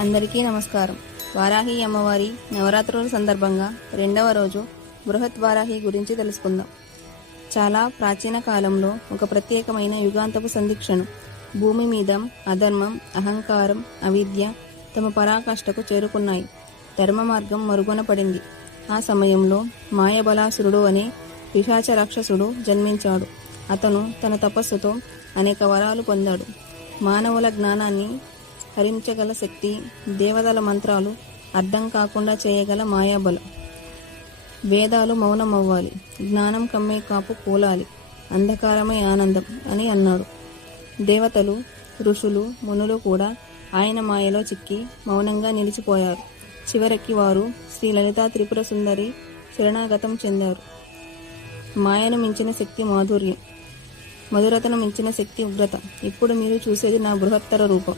అందరికీ నమస్కారం. వారాహి అమ్మవారి నవరాత్రుల సందర్భంగా రెండవ రోజు బృహత్ వారాహి గురించి తెలుసుకుందాం. చాలా ప్రాచీన కాలంలో ఒక ప్రత్యేకమైన యుగాంతపు సంధిక్షణం భూమి మీద అధర్మం అహంకారం అవిద్య తమ పరాకాష్ఠకు చేరుకున్నాయి. ధర్మ మార్గం మరుగున పడింది. ఆ సమయంలో మాయబలాసురుడు అనే పిశాచ రాక్షసుడు జన్మించాడు. అతను తన తపస్సుతో అనేక వరాలు పొందాడు. మానవుల జ్ఞానాన్ని హరించగల శక్తి దేవతల మంత్రాలు అర్థం కాకుండా చేయగల మాయాబలం. వేదాలు మౌనమవ్వాలి. జ్ఞానం కమ్మే కాపు కూలాలి. అంధకారమే ఆనందం అని అన్నాడు దేవతలు ఋషులు మునులు కూడా ఆయన మాయలో చిక్కి మౌనంగా నిలిచిపోయారు. చివరికి వారు శ్రీ లలితా త్రిపుర సుందరి శరణాగతం చెందారు. మాయను మించిన శక్తి మాధుర్యం. మధురతను మించిన శక్తి ఉగ్రత. ఇప్పుడు మీరు చూసేది నా బృహత్తర రూపం.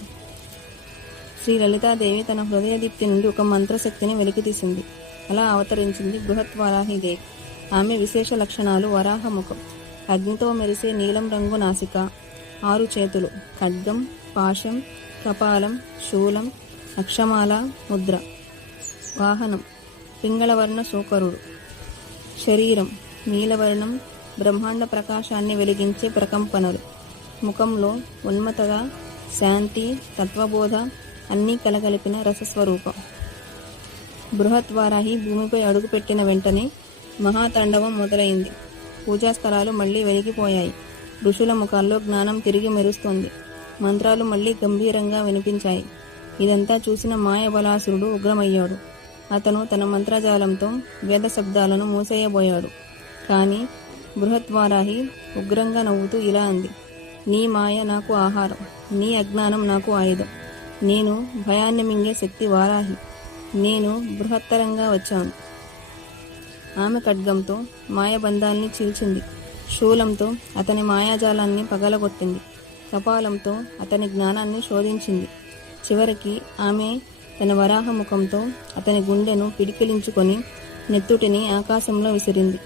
శ్రీ లలితాదేవి తన హృదయ దీప్తి నుండి ఒక మంత్రశక్తిని వెలికితీసింది. అలా అవతరించింది బృహత్ వరాహిదేవి ఆమె విశేష లక్షణాలు వరాహ ముఖం. అగ్నితో మెరిసే నీలం రంగు నాసిక. ఆరు చేతులు. ఖడ్గం పాశం కపాలం శూలం అక్షమాల ముద్ర. వాహనం. పింగళవర్ణ శూకరుడు శరీరం. నీలవర్ణం బ్రహ్మాండ ప్రకాశాన్ని వెలిగించే ప్రకంపనలు. ముఖంలో ఉన్మతగా శాంతి తత్వబోధ అన్నీ కలగలిపిన రసస్వరూపం. బృహద్వారాహి భూమిపై అడుగుపెట్టిన వెంటనే మహాతాండవం మొదలైంది. పూజా స్థలాలు మళ్ళీ వెలిగిపోయాయి. ఋషుల ముఖాల్లో జ్ఞానం తిరిగి మెరుస్తోంది. మంత్రాలు మళ్ళీ గంభీరంగా వినిపించాయి. ఇదంతా చూసిన మాయబలాసురుడు ఉగ్రమయ్యాడు. అతను తన మంత్రజాలంతో వేద శబ్దాలను మూసేయబోయాడు. కానీ బృహత్వారాహి ఉగ్రంగా నవ్వుతూ ఇలా అంది. నీ మాయ నాకు ఆహారం. నీ అజ్ఞానం నాకు ఆయుధం. నేను భయాన్ని మింగే శక్తి వారాహి. నేను బృహత్తరంగా వచ్చాను. ఆమె ఖడ్గంతో మాయబంధాల్ని చీల్చింది. శూలంతో అతని మాయాజాలాన్ని పగలగొట్టింది. కపాలంతో అతని జ్ఞానాన్ని శోధించింది. చివరికి ఆమె తన వరాహ ముఖంతో అతని గుండెను పిడికిలించుకొని నెత్తుటిని ఆకాశంలో విసిరింది.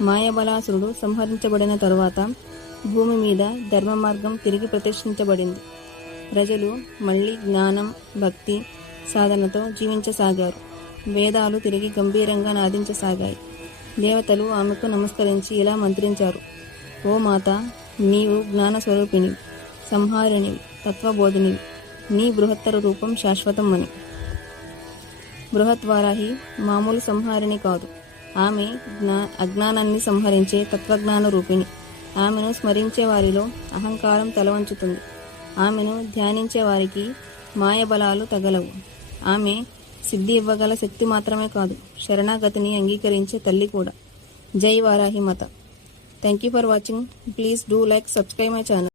మాయబలాసురుడు సంహరించబడిన తరువాత భూమి మీద ధర్మ మార్గం తిరిగి ప్రతిష్ఠించబడింది. ప్రజలు మళ్ళీ జ్ఞానం భక్తి సాధనతో జీవించసాగారు. వేదాలు తిరిగి గంభీరంగా నాదించసాగాయి. దేవతలు ఆమెకు నమస్కరించి ఇలా మంత్రించారు. ఓ మాత నీవు జ్ఞాన స్వరూపిణి తత్వబోధిని నీ బృహత్తర రూపం శాశ్వతం అని బృహద్వారాహి మామూలు సంహారిణి కాదు. ఆమె జ్ఞా అజ్ఞానాన్ని సంహరించే తత్వజ్ఞాన రూపిణి ఆమెను స్మరించే వారిలో అహంకారం తలవంచుతుంది. ఆమెను ధ్యానించే వారికి మాయబలాలు తగలవు. ఆమె సిద్ధి ఇవ్వగల శక్తి మాత్రమే కాదు శరణాగతిని అంగీకరించే తల్లి కూడా. జై వారాహి మత. Thank you for watching please do like subscribe my channel